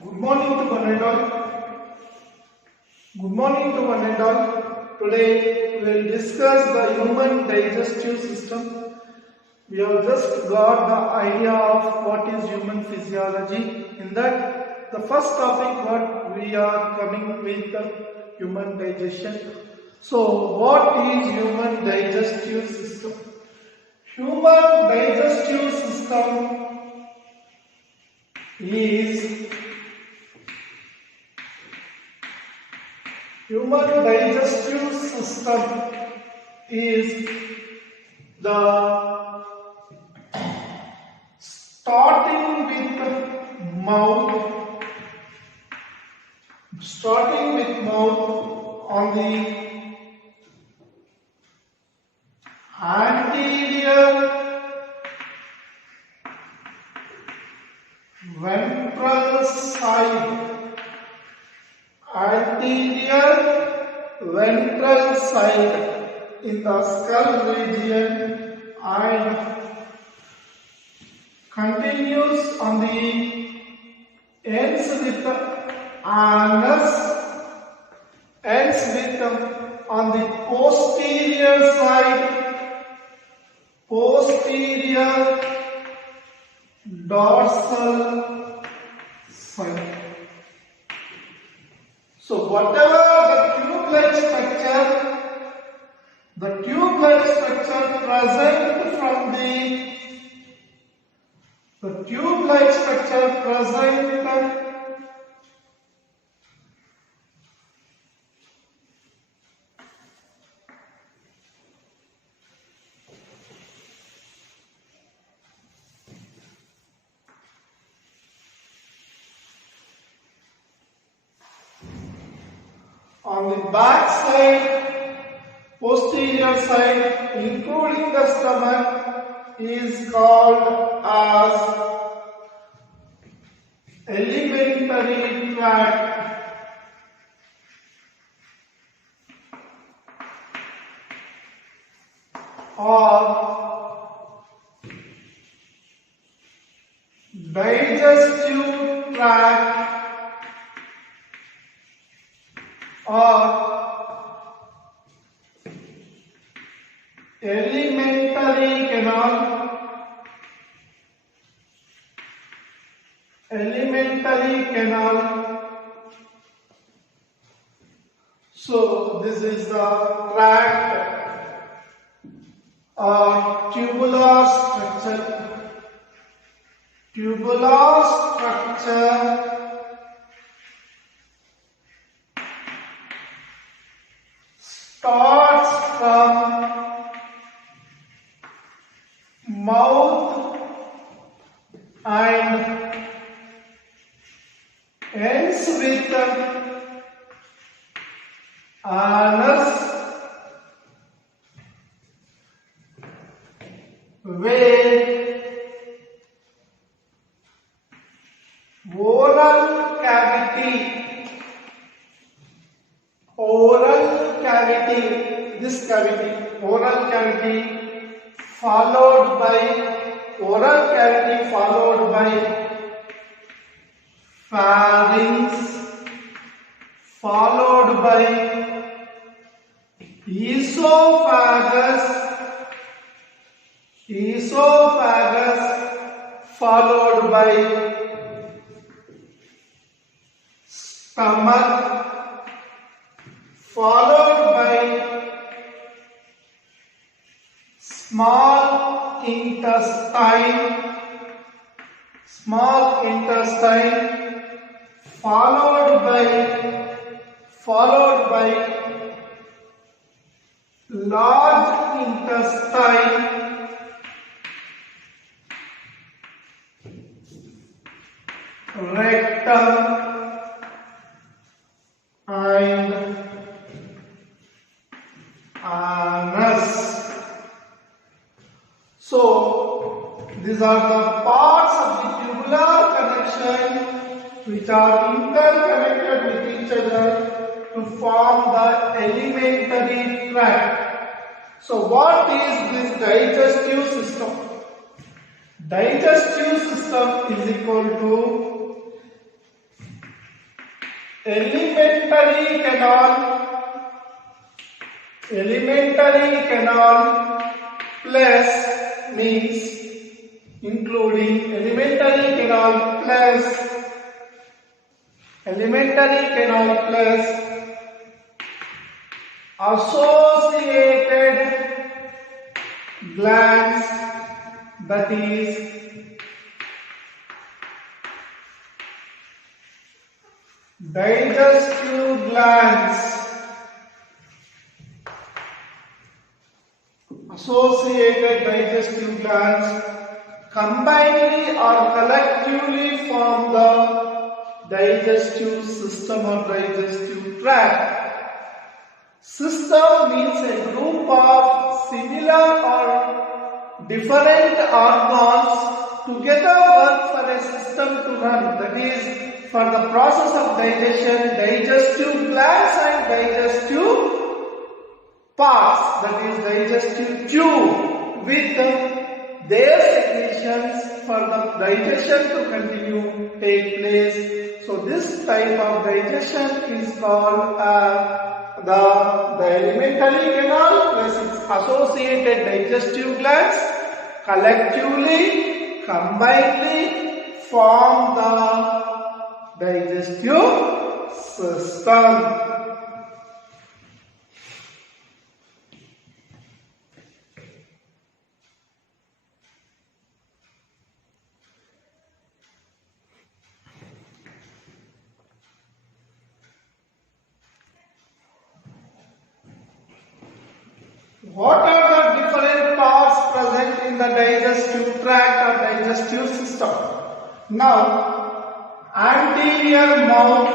Good morning to one and all. Good morning to one and all. Today we will discuss the human digestive system. We have just got the idea of what is human physiology. In that, the first topic what we are coming with the human digestion. So, what is human digestive system? Human digestive system is the starting with mouth on the anterior ventral side in the skull region and continues on the ends with the anus, on the posterior dorsal side. So whatever the tube-like structure present on the back side, posterior side, including the stomach, is called as alimentary tract. Or digestive tract, or alimentary canal. So this is the tract or tubular structure starts from mouth and ends with anus, where oral cavity followed by pharynx, followed by esophagus, followed by stomach, followed by small intestine, followed by large intestine, rectum, and anus. So these are the parts of the tubular connection which are interconnected with each other to form the alimentary tract. So what is this digestive system? Digestive system is equal to elementary canal plus means including elementary canal plus associated glands, that is digestive glands, associated digestive glands combinedly or collectively form the digestive system or digestive tract. System means a group of similar or different organs together work for a system to run. That is, for the process of digestion, digestive glands and digestive parts, that is digestive tube, with their secretions for the digestion to continue take place. So this type of digestion is called the alimentary canal plus its associated digestive glands collectively, combinedly form the digestive system. What are the different parts present in the digestive tract or digestive system? Now, anterior mouth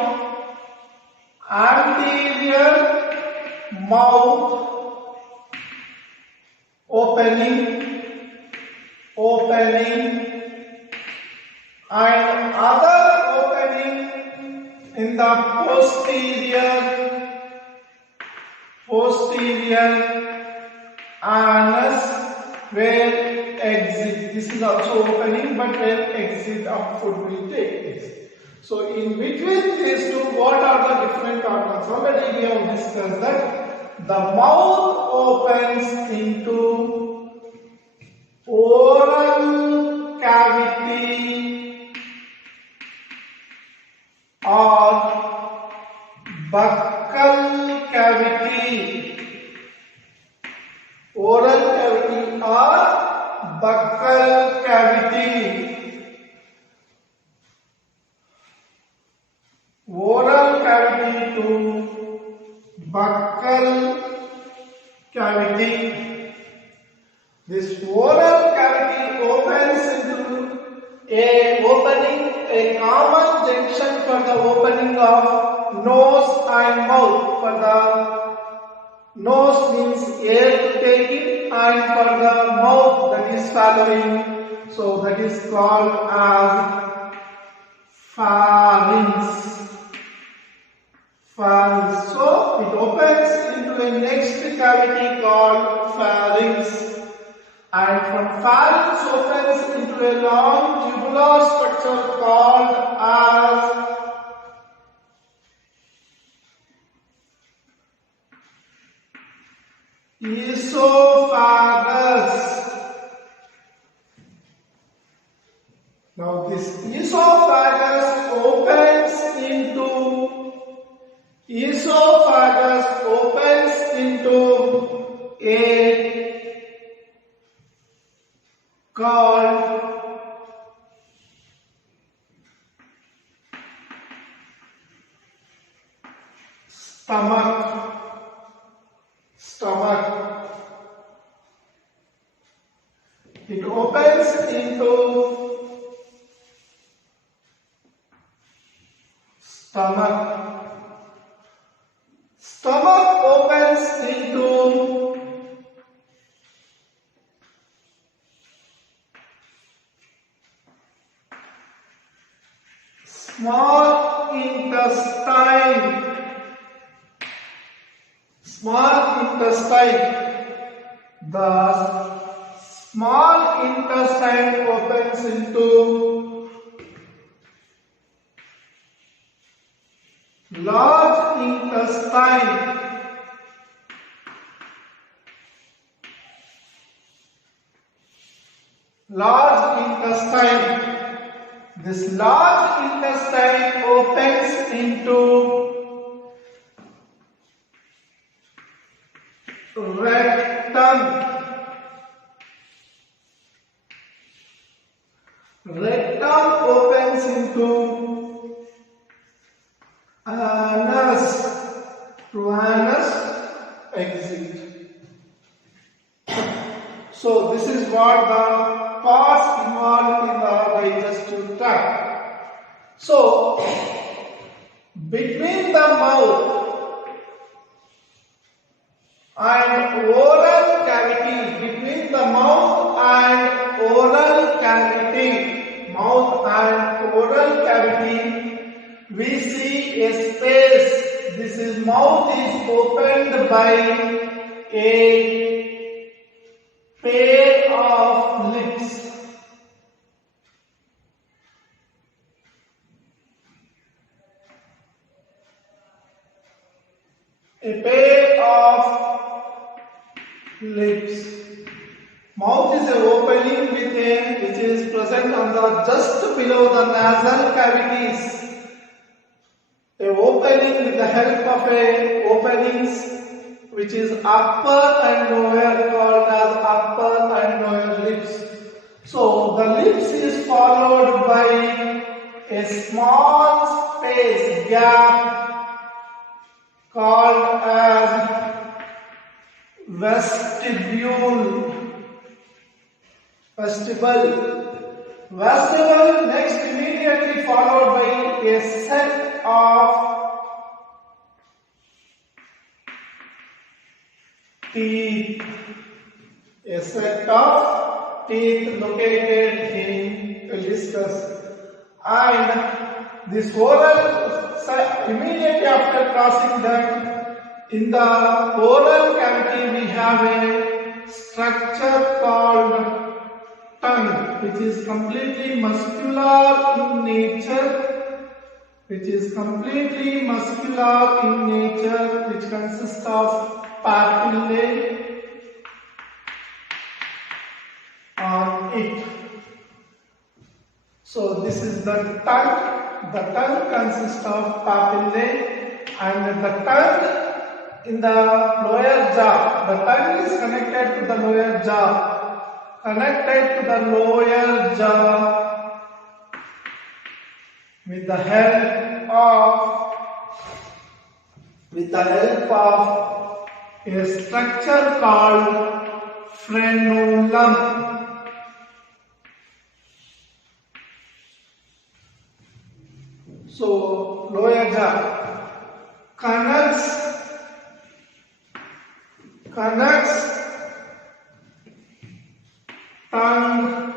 opening and other opening in the posterior anus where exit. This is also opening, but where exit of food will take place. So in between these two, what are the different organs? Already we have discussed that the mouth opens into oral cavity or buccal cavity. Oral cavity or buccal cavity. Oral cavity to buccal cavity. This oral cavity opens into a common junction for the opening of nose and mouth. For the nose means air to take in, and for the mouth, that is swallowing. So that is called as pharynx. So it opens into a next cavity called pharynx, and from pharynx opens into a long tubular structure called as esophagus. Now this esophagus opens into a called stomach. It opens into stomach. Stomach opens into small intestine. The small intestine opens into intestine. This large intestine opens into rectum. Rectum opens into anus. To anus exit. So this is what the parts involved in the digestive tract. So between the mouth and oral cavity, between the mouth and oral cavity, we see a space. This is mouth is opened by a pair of lips. A pair of lips. Mouth is an opening which is present on the just below the nasal cavities. A opening with the help of a openings which is upper and lower, called as upper and lower lips. So the lips is followed by a small space gap called as vestibule. Vestibule next immediately followed by a set of teeth. A set of teeth located in the discus. And this oral, immediately after crossing that, in the oral cavity we have a structure called tongue, which is completely muscular in nature, which consists of papillae on it. So this is the tongue. The tongue consists of papillae, and the tongue in the lower jaw. The tongue is connected to the lower jaw. With the help of a structure called frenulum. So lower jaw connects tongue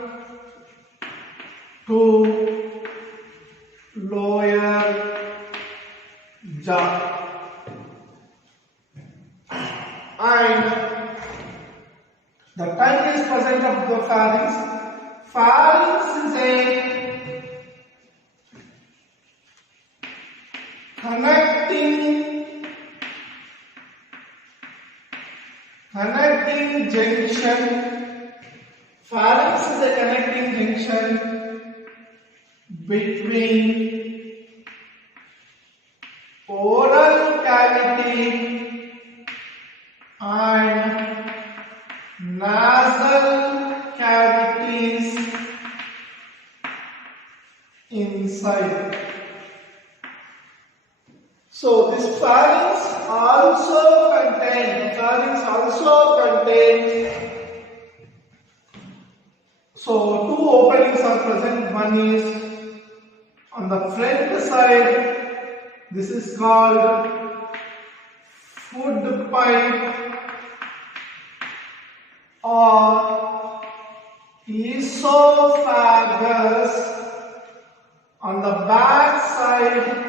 to lower jaw, and the tongue is present of the pharynx. Pharynx is a connecting junction. Pharynx is a connecting junction between oral cavity and nasal cavities inside. So this pharynx also contains, so two openings are present. One is on the front side. This is called food pipe or esophagus. On the back side,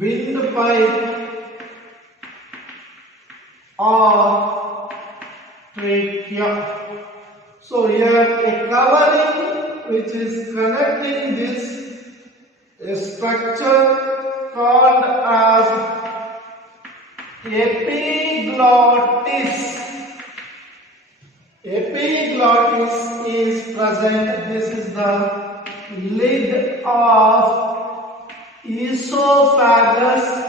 windpipe or trachea. trachea. So here a covering which is connecting this a structure called as epiglottis. Epiglottis is present. This is the lid of esophagus.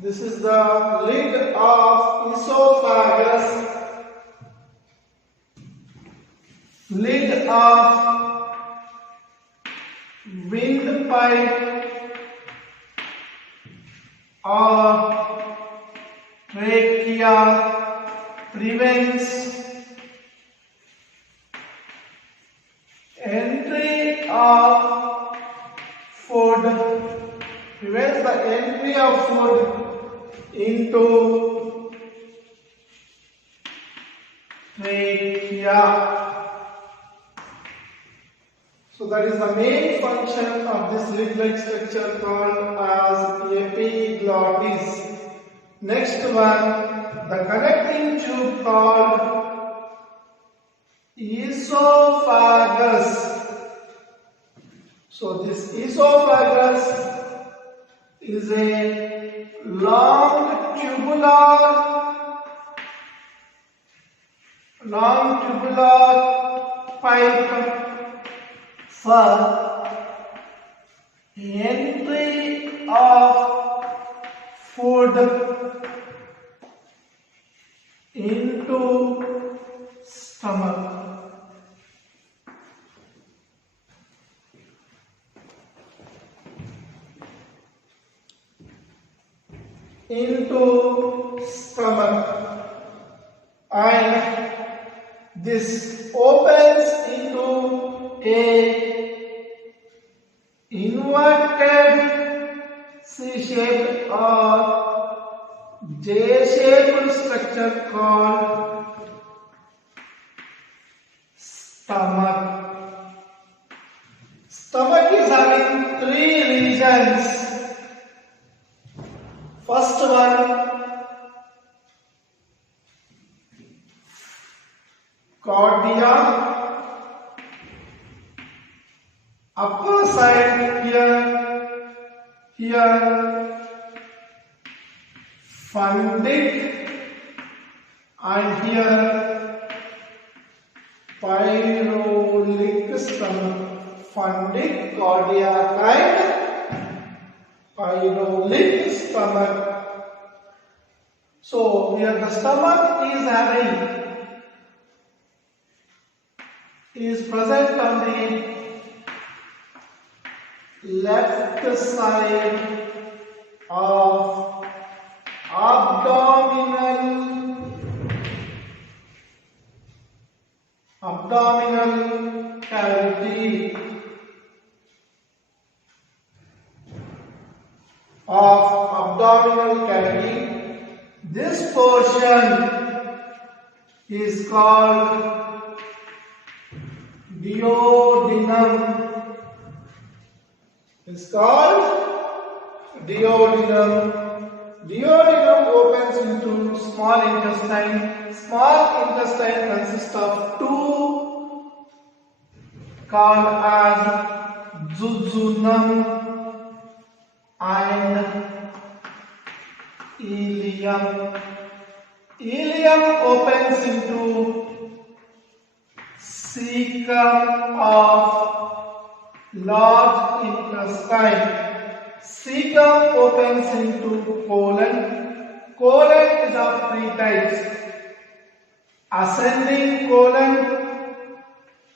This is the lid of esophagus. Lid of windpipe or trachea prevents entry of food, prevents the entry of food into trachea. So that is the main function of this lid-like structure called as epiglottis. Next one, the connecting tube called esophagus. So this esophagus is a long tubular pipe for entry of food into stomach. Into stomach, and this opens into a inverted C-shaped or J-shaped structure called stomach. Stomach is having three regions. First one, cardia. Upper side here fundic, and here pyrolytic stomach. Fundic, cardiac, and pyrolytic stomach. So here the stomach is present on the left side of abdominal cavity This portion is called duodenum. It's called duodenum. Duodenum opens into small intestine. Small intestine consists of two called as jejunum and ileum. Ileum opens into cecum of large intestine. Cecum opens into colon. Colon is of three types: ascending colon,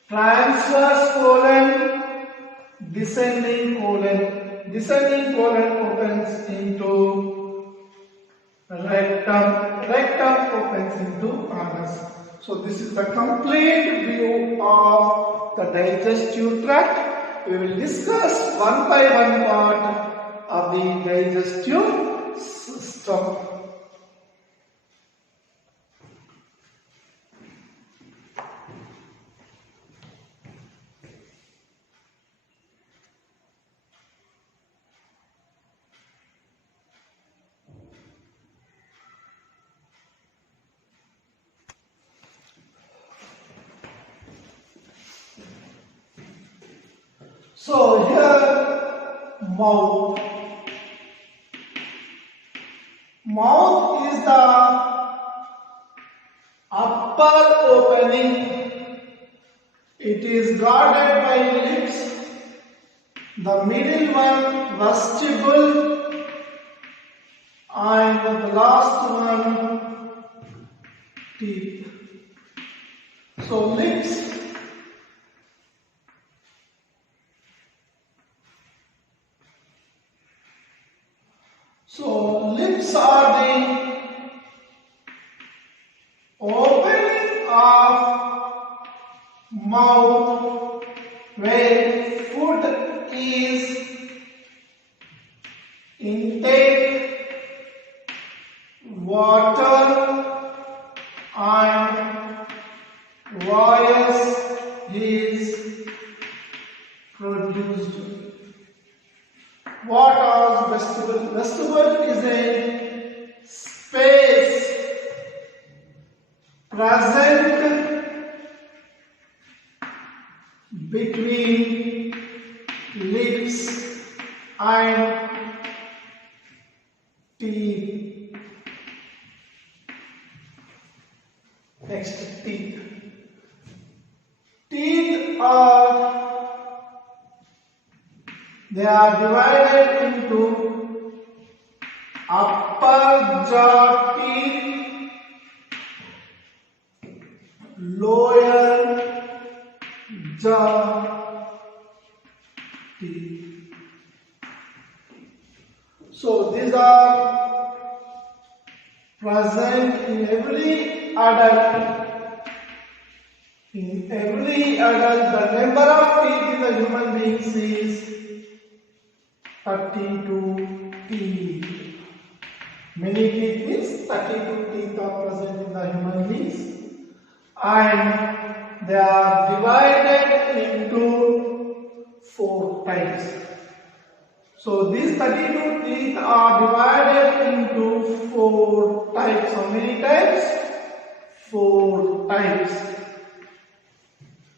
transverse colon, descending colon. Descending colon opens into rectum. Rectum opens into anus. So this is the complete view of the digestive tract. We will discuss one by one part of the digestive system. So here mouth. Mouth is the upper opening. It is guarded by lips. The middle one vestibule, and the last one teeth. So lips. So lips are the opening of mouth where food is intake, water and voice is produced. What is vestibule? Vestibule is a space present between lips and teeth. Next, teeth. Teeth are divided into upper jaw teeth, lower jaw teeth. So these are present in every adult. In every adult, the number of teeth in the human beings is 32 teeth. Many teeth means 32 teeth are present in the human beings, and they are divided into 4 types. So these 32 teeth are divided into 4 types. How many types? 4 types.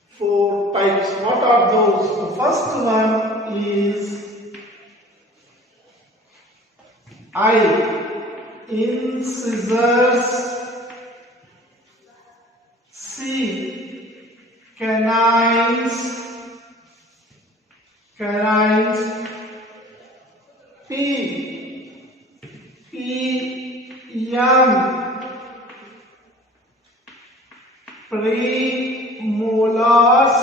4 types. What are those? The first one is eye, incisors, C, canines, P, young, premolars,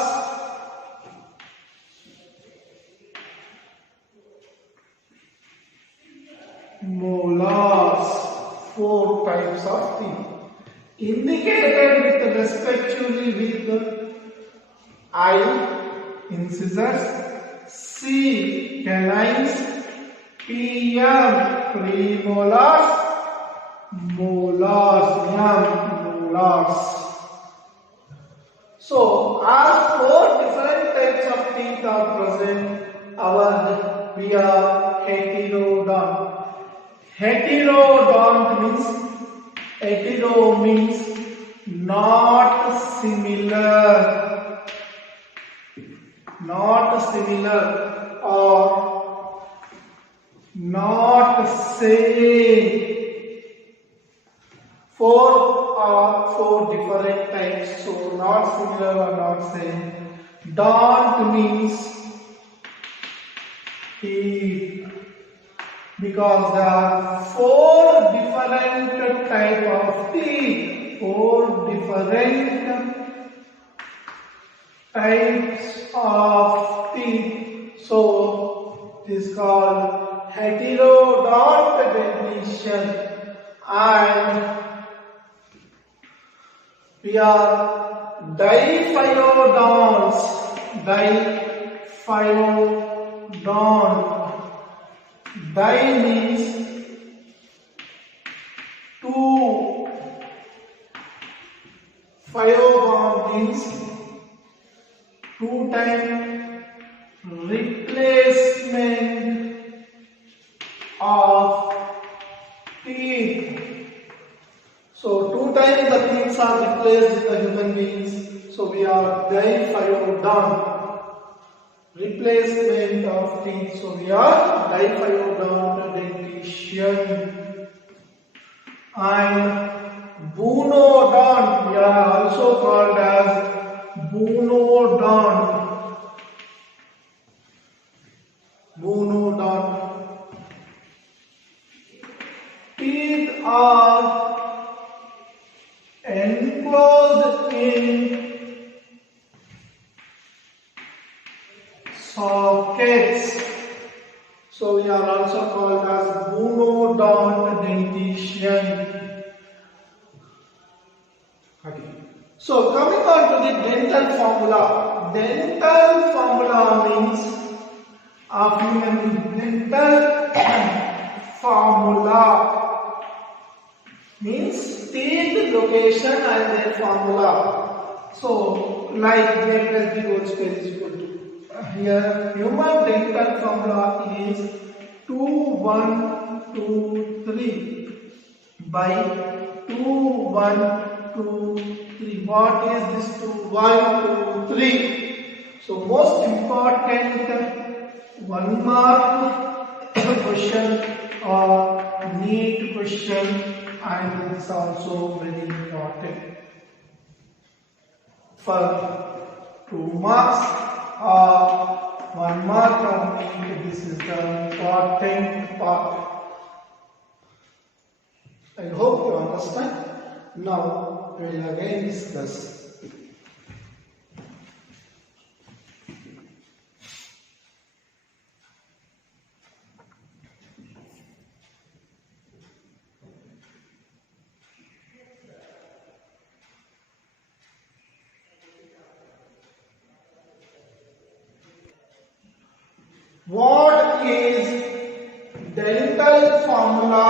molars. 4 types of teeth indicated with respectively with eye, incisors, C, canines, P, young, premolars, molars, young molars. So as 4 different types of teeth are present, we are heterodont. Heterodont means not similar or not same. 4 are 4 different types, so not similar or not same. Don't means teeth, because there are 4 different type of teeth. 4 different types of teeth. So it is called heterodont dentition, and we are diphyodonts. Di means 2. Phyodont means 2 times replacement of teeth. So 2 times the teeth are replaced in the human beings. So we are diphyodont. replacement of teeth. So we are diphyodontidition. And bunodont, we are also called as bunodont. Bunodont. Teeth are enclosed in sockets. So we are also called as bunodont dentition. Okay. So coming on to the dental formula. Dental formula means of human dental formula means teeth location and their formula. So like a plus b whole square is equal to here human dental formula is 2 1 2 3 by 2 1 2 3. What is this 2 1 2 3? So most important one mark question or neat question, and it is also very important for 2 marks or 1 mark or neat. This is the important part. I hope you understand. Now we will again discuss. What is dental formula?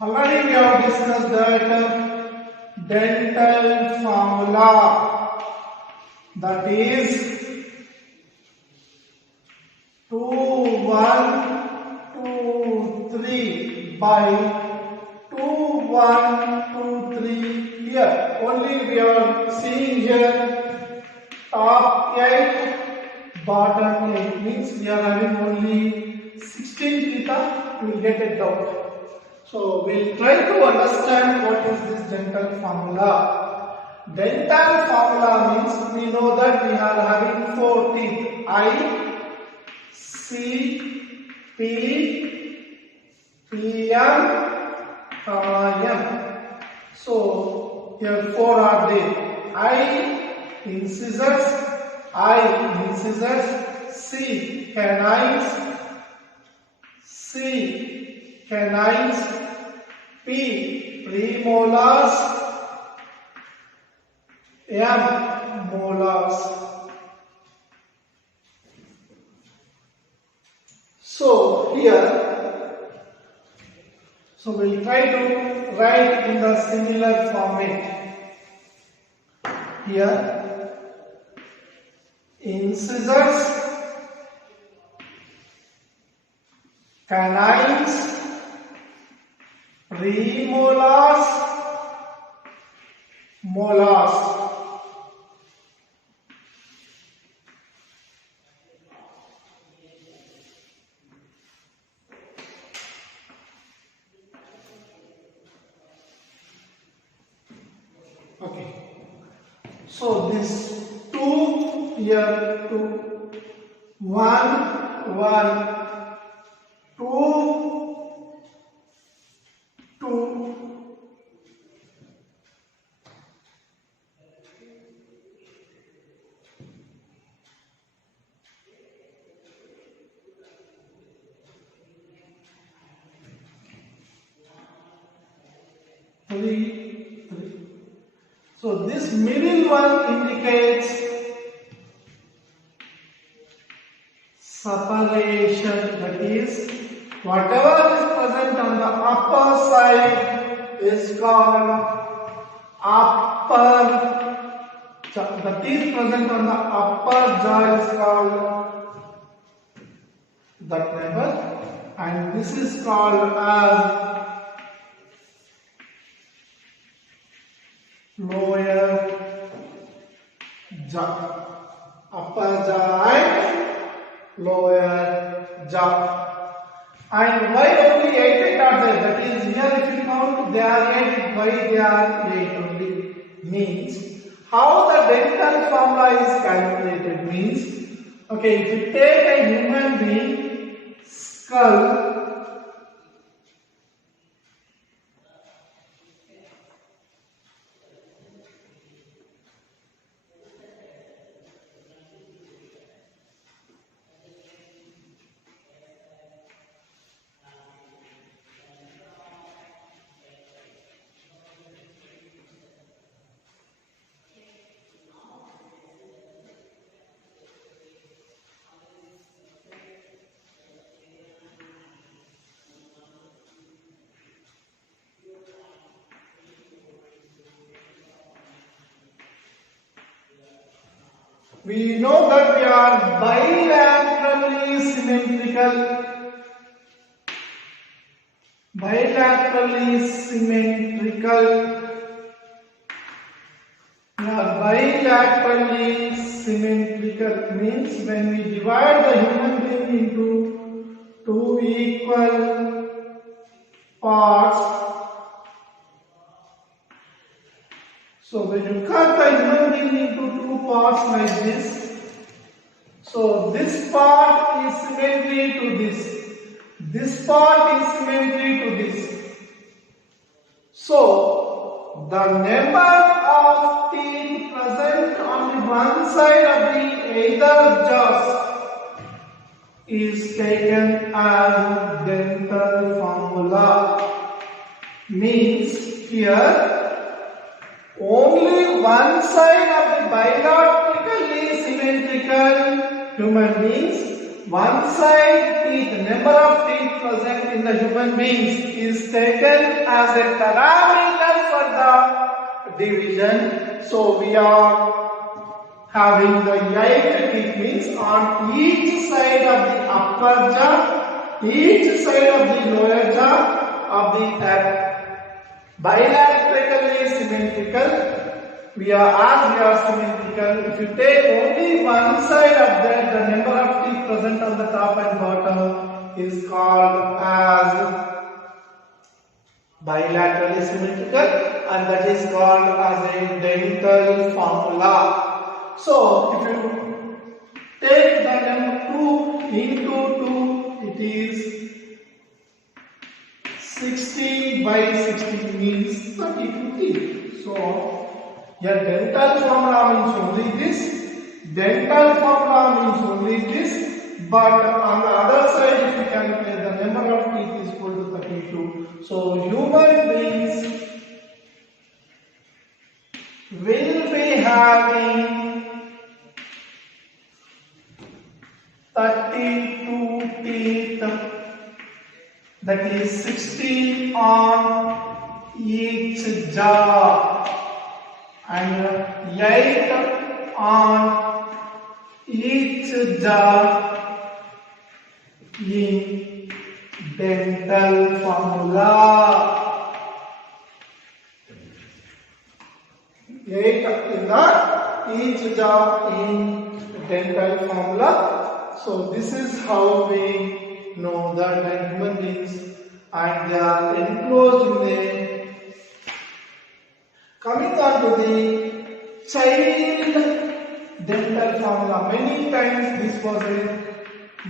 Already we have discussed that dental formula, that is 2 1 2 3 by 2 1 2 3. Here only we are seeing here top 8 bottom 8 means we are having only 16 teeth. We will get a doubt. So we will try to understand what is this dental formula. Dental formula means we know that we are having 4 teeth: I, C, P, PM, M. So here 4 are there. I incisors, C canines, P premolars, M molars. So here, we will try to write in the similar format. Here incisors, canines, premolars, molars. Okay. So this 2 here 2 1 1 2 2 3 3. So this middle one indicates separation, that is whatever is present on the upper side is called upper, the teeth present on the upper jaw is called that member, and this is called as lower jaw. upper jaw and lower jaw. And why only 8 are there? That is, here if you count, they are 8. Why they are 8 only? Means, how the dental formula is calculated means, okay, if you take a human being skull, we know that we are bilaterally symmetrical. Bilaterally symmetrical. We are bilaterally symmetrical means when we divide the human being into two equal parts. So when you cut the human being into two parts like this, so this part is symmetry to this part is symmetry to this. So the number of teeth present on the one side of the either jaws is taken as dental formula. Means here only one side of the bilaterally symmetrical human beings, one side teeth, number of teeth present in the human beings is taken as a parameter for the division. So we are having the 8 teeth means on each side of the upper jaw, each side of the lower jaw of the bilaterally symmetrical. We are symmetrical. If you take only one side of that, the number of teeth present on the top and bottom is called as bilaterally symmetrical, and that is called as a dental formula. So if you take the number 2 into 2, it is 60 by 60 means 32 teeth. So your dental formula means only this, dental formula means only this, but on the other side if you calculate the number of teeth is equal to 32. So human beings will be having 32 teeth, that is 16 on each jaw and 8 on each jaw in dental formula. 8 in the each jaw in dental formula. So this is how we know that the human beings and they are enclosed in a. Coming on to the child dental formula, many times this was a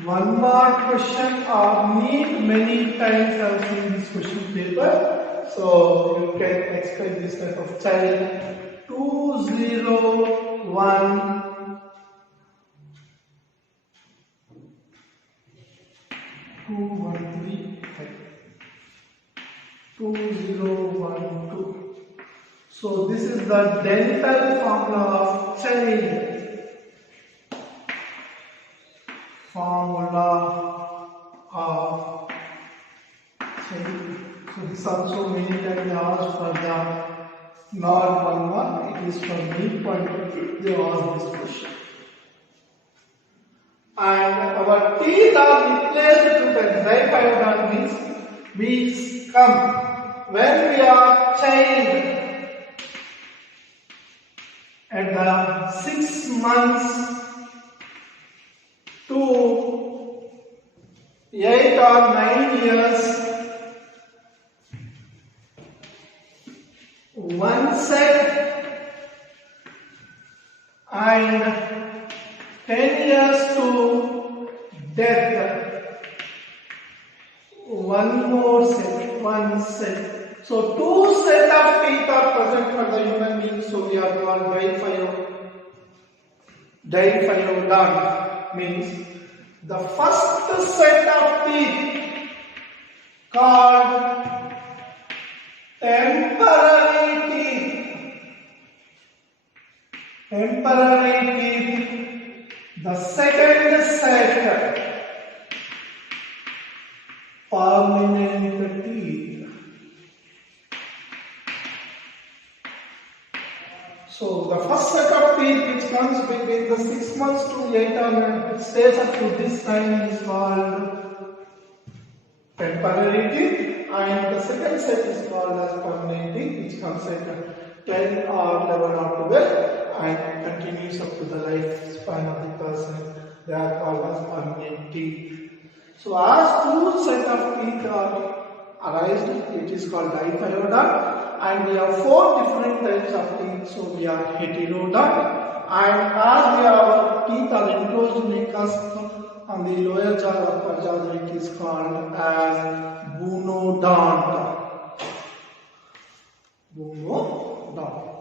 1 mark question or many times I have seen this question paper. So you can expect this type of child 201 213 2012. So this is the dental formula of child. Formula of child. So this also many times asked for the not 1 mark. It is from me point of view they ask this question. And our teeth are replaced to the diaphragm means we come when we are child. At the 6 months to 8 or 9 years, one set, and 10 years to death, one more set, one set. So two set of teeth are present for the human being, so we are called diphyodont, means the first set of teeth called temporary teeth. Temporary teeth. The second set, permanent teeth. So the first set of teeth which comes between the 6 months to 8 or stays up to this time is called temporary teeth, and the second set is called as permanent teeth, which comes at 10 or 11 or 12 and continues up to the lifespan of the person. They are called as permanent teeth. So as two set of teeth are arised, it is called diphyodont. And we have four different types of teeth, so we are heterodont, and as we our teeth are enclosed in a cusp on the lower jaw or upper jaw, it is called as buonodont. Buonodont.